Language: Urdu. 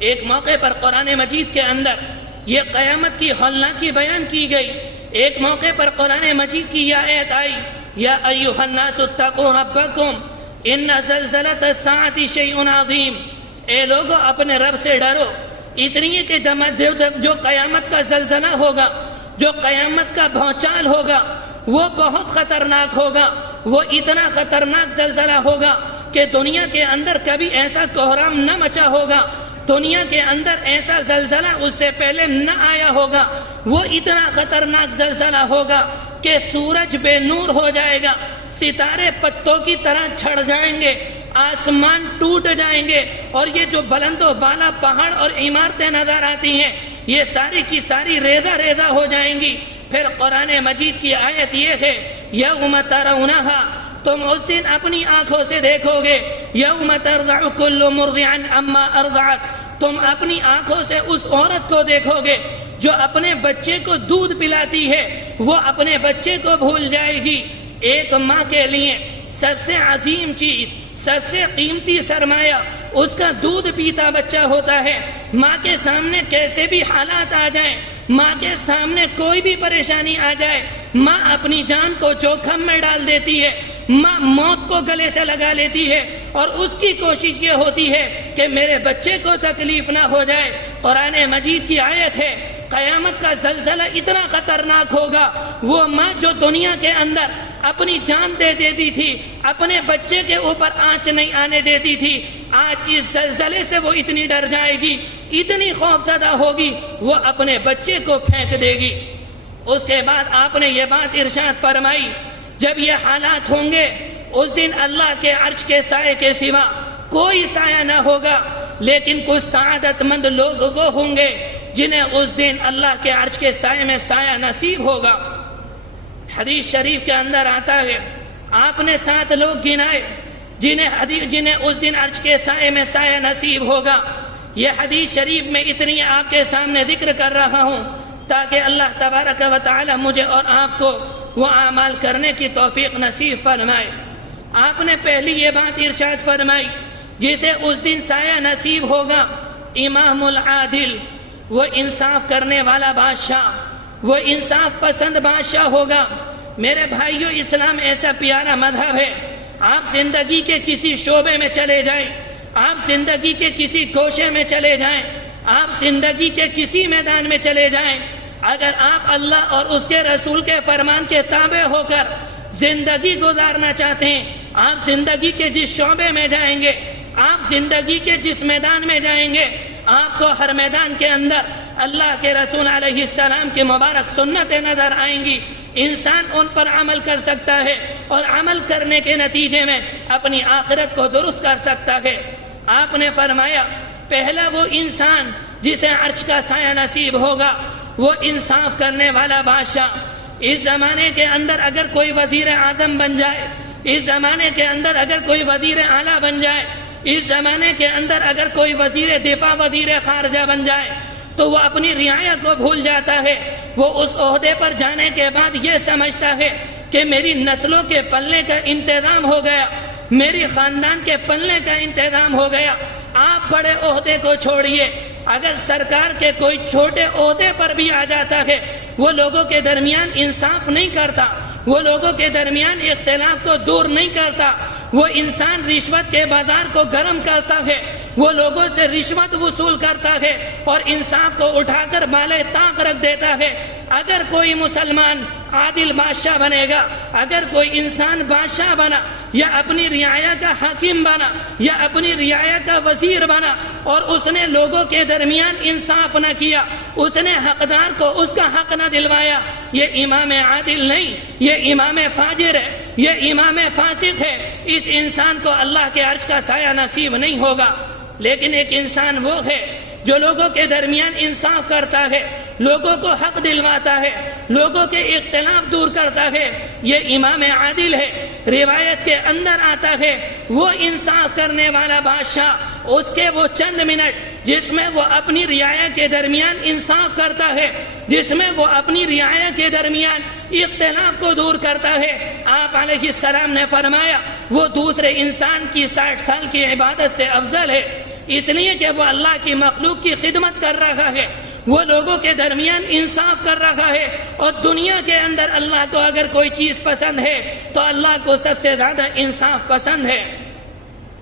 ایک موقع پر قرآن مجید کے اندر یہ قیامت کی ہولناکی بیان کی گئی. ایک موقع پر قرآن مجید کی یہ آیت آئی یا ایھا الناس اتقوا ربکم ان زلزلۃ الساعۃ شیء عظیم. اے لوگو اپنے رب سے ڈرو، اس لیے کہ جو قیامت کا زلزلہ ہوگا، جو قیامت کا بھونچال ہوگا وہ بہت خطرناک ہوگا. وہ اتنا خطرناک زلزلہ ہوگا کہ دنیا کے اندر کبھی ایسا کوہرام نہ مچا ہوگا، دنیا کے اندر ایسا زلزلہ اس سے پہلے نہ آیا ہوگا. وہ اتنا خطرناک زلزلہ ہوگا کہ سورج بے نور ہو جائے گا، ستارے پتوں کی طرح چھڑ جائیں گے، آسمان ٹوٹ جائیں گے، اور یہ جو بلند و بالا پہاڑ اور عمارتیں نظر آتی ہیں یہ ساری کی ساری ریزہ ریزہ ہو جائیں گی. پھر قرآن مجید کی آیت یہ ہے یوم ترونہا، تم اس دن اپنی آنکھوں سے دیکھو گے. یوم ترضع کل مرضع عما ارضعت، تم اپنی آنکھوں سے اس عورت کو دیکھو گے جو اپنے بچے کو دودھ پلاتی ہے، وہ اپنے بچے کو بھول جائے گی. ایک ماں کے لیے سب سے عظیم چیز، سب سے قیمتی سرمایہ اس کا دودھ پیتا بچہ ہوتا ہے. ماں کے سامنے کیسے بھی حالات آ جائیں، ماں کے سامنے کوئی بھی پریشانی آ جائے، ماں اپنی جان کو جوخم میں ڈال دیتی ہے، ماں موت کو گلے سے لگا لیتی ہے، اور اس کی کوشش یہ ہوتی ہے کہ میرے بچے کو تکلیف نہ ہو جائے. قرآن مجید کی آیت ہے قیامت کا زلزلہ اتنا خطرناک ہوگا، وہ ماں جو دنیا کے اندر اپنی جان دے دیتی تھی، اپنے بچے کے اوپر آنچ نہیں آنے دیتی تھی، آج اس زلزلے سے وہ اتنی ڈر جائے گی، اتنی خوفزدہ ہوگی، وہ اپنے بچے کو پھینک دے گی. اس کے بعد آپ نے یہ بات ارشاد فرمائی جب یہ حالات ہوں گے اس دن اللہ کے عرش کے سائے کے سوا کوئی سایہ نہ ہوگا، لیکن کچھ سعادت مند لوگ وہ ہوں گے جنہیں اس دن اللہ کے عرش کے سائے میں سایہ نصیب ہوگا. حدیث شریف کے اندر آتا ہے آپ نے 7 لوگ گنائے جنہیں اس دن عرش کے سائے میں سایہ نصیب ہوگا. یہ حدیث شریف میں اتنی آپ کے سامنے ذکر کر رہا ہوں تاکہ اللہ تبارک و تعالی مجھے اور آپ کو وہ اعمال کرنے کی توفیق نصیب فرمائے. آپ نے پہلی یہ بات ارشاد فرمائی جسے اس دن سایہ نصیب ہوگا امام العادل، وہ انصاف کرنے والا بادشاہ، وہ انصاف پسند بادشاہ ہوگا. میرے بھائیو، اسلام ایسا پیارا مذہب ہے، آپ زندگی کے کسی شعبے میں چلے جائیں، آپ زندگی کے کسی گوشے میں چلے جائیں، آپ زندگی کے کسی میدان میں چلے جائیں، اگر آپ اللہ اور اس کے رسول کے فرمان کے تابع ہو کر زندگی گزارنا چاہتے ہیں، آپ زندگی کے جس شعبے میں جائیں گے، آپ زندگی کے جس میدان میں جائیں گے، آپ کو ہر میدان کے اندر اللہ کے رسول علیہ السلام کی مبارک سنتیں نظر آئیں گی. انسان ان پر عمل کر سکتا ہے اور عمل کرنے کے نتیجے میں اپنی آخرت کو درست کر سکتا ہے. آپ نے فرمایا پہلا وہ انسان جسے عرش کا سایہ نصیب ہوگا وہ انصاف کرنے والا بادشاہ. اس زمانے کے اندر اگر کوئی وزیر اعظم بن جائے، اس زمانے کے اندر اگر کوئی وزیر اعلیٰ بن جائے، اس زمانے کے اندر اگر کوئی وزیر دفاع، وزیر خارجہ بن جائے تو وہ اپنی رعایا کو بھول جاتا ہے. وہ اس عہدے پر جانے کے بعد یہ سمجھتا ہے کہ میری نسلوں کے پلنے کا انتظام ہو گیا، میری خاندان کے پلنے کا انتظام ہو گیا. آپ بڑے عہدے کو چھوڑیے، اگر سرکار کے کوئی چھوٹے عہدے پر بھی آ جاتا ہے وہ لوگوں کے درمیان انصاف نہیں کرتا، وہ لوگوں کے درمیان اختلاف کو دور نہیں کرتا، وہ انسان رشوت کے بازار کو گرم کرتا ہے، وہ لوگوں سے رشوت وصول کرتا ہے اور انصاف کو اٹھا کر بالے طاق رکھ دیتا ہے. اگر کوئی مسلمان عادل بادشاہ بنے گا، اگر کوئی انسان بادشاہ بنا یا اپنی رعایا کا حاکم بنا یا اپنی رعایا کا وزیر بنا اور اس نے لوگوں کے درمیان انصاف نہ کیا، اس نے حقدار کو اس کا حق نہ دلوایا، یہ امام عادل نہیں، یہ امام فاجر ہے، یہ امام فاسق ہے. اس انسان کو اللہ کے عرش کا سایہ نصیب نہیں ہوگا. لیکن ایک انسان وہ ہے جو لوگوں کے درمیان انصاف کرتا ہے، لوگوں کو حق دلواتا ہے، لوگوں کے اختلاف دور کرتا ہے، یہ امام عادل ہے. روایت کے اندر آتا ہے وہ انصاف کرنے والا بادشاہ، اس کے وہ چند منٹ جس میں وہ اپنی رعایا کے درمیان انصاف کرتا ہے، جس میں وہ اپنی رعایا کے درمیان اختلاف کو دور کرتا ہے، آپ علیہ السلام نے فرمایا وہ دوسرے انسان کی 60 سال کی عبادت سے افضل ہے. اس لیے کہ وہ اللہ کی مخلوق کی خدمت کر رہا ہے، وہ لوگوں کے درمیان انصاف کر رہا ہے، اور دنیا کے اندر اللہ کو اگر کوئی چیز پسند ہے تو اللہ کو سب سے زیادہ انصاف پسند ہے۔